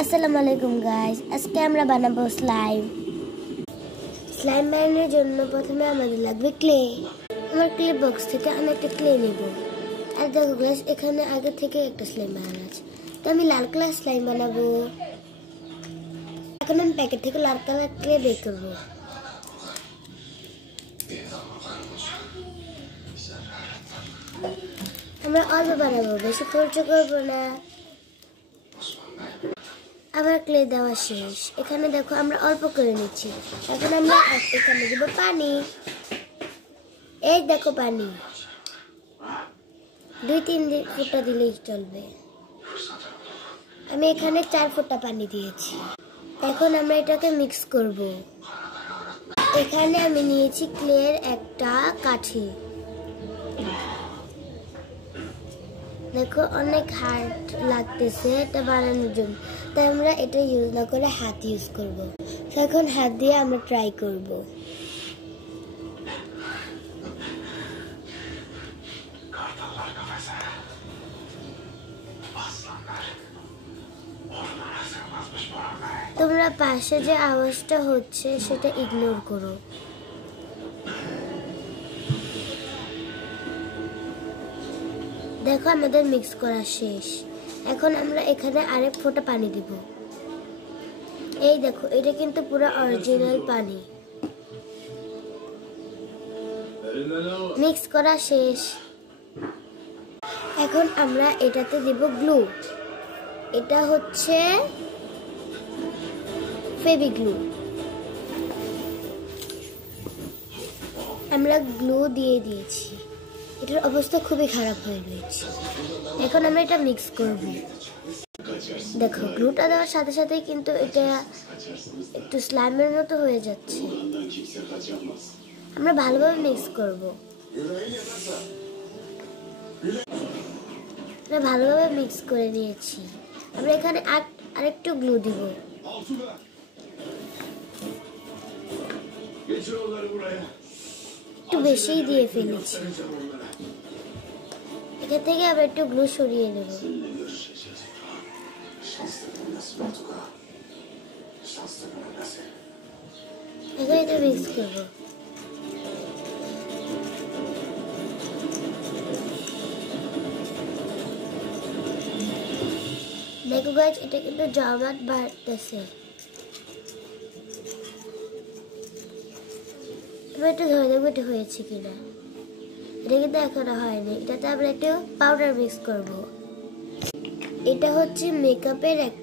আসসালামু আলাইকুম গাইস, আজকে আমরা বানাবো স্লাইম। স্লাইম বানানোর জন্য প্রথমে আমাদের লাগবে ক্লে। আমার ক্লে বক্স থেকে আমি একটা ক্লে নেব। আর দেখো গাইস, এখানে আগে থেকে একটা স্লাইম বানানো আছে, তো আমি লাল কালার স্লাইম বানাবো। এখন আমি প্যাকেট থেকে লাল কালার ক্লে বের করবো। আমরা অল্প বানাবো, বেশি খরচ করবো না। আবার ক্লে দেওয়া শেষ। এখানে দেখো আমরা অল্প করে নিচ্ছি। এখন আমরা এখানে দেব পানি। এই দেখো পানি 2-3 ফোঁটা দিলেই চলবে। আমি এখানে 4 ফোঁটা পানি দিয়েছি। এখন আমরা এটাকে মিক্স করব। এখানে আমি নিয়েছি ক্লের একটা কাঠি। দেখো অনেক হার্ড লাগতেছে এটা বানানোর জন্য, তাই আমরা এটা ইউজ না করে হাত ইউজ করব। তো এখন হাত দিয়ে আমরা ট্রাই করব। তোমরা পাশে যে আওয়াজটা হচ্ছে সেটা ইগনোর করো। দেখো আমাদের মিক্স করা শেষ। এখন আমরা এখানে আরেক ফোঁটা পানি দিব। এই দেখো, এটা কিন্তু পুরো অরিজিনাল পানি। মিক্স করা শেষ। এখন আমরা এটাতে দিব গ্লু। এটা হচ্ছে ফেভিগ্লু। আমরা গ্লু দিয়ে দিয়েছি। এটার অবস্থা খুবই খারাপ হয়ে রয়েছে। এখন আমরা এটা মিক্স করব। দেখো গ্লুটা দেওয়ার সাথে সাথেই কিন্তু এটা একটু স্লাইমের মতো হয়ে যাচ্ছে। আমরা ভালোভাবে মিক্স করব। আমরা ভালোভাবে মিক্স করে নিয়েছি। আমরা এখানে আরেকটু গ্লু দিব। একটু বেশিই দিয়ে ফেলেছি। এটা থেকে আবার একটু গ্লু সরিয়ে নেব। এখন এটা মিক্স করবো। দেখো গাইস, এটা কিন্তু জমাট বাড়তেছে। একটু ধরে দেখবো এটা হয়েছে কিনা। এটা কিন্তু এখনো হয়নি। এটাতে আমরা একটু পাউডার মিক্স করব। এটা হচ্ছে মেকআপের একটা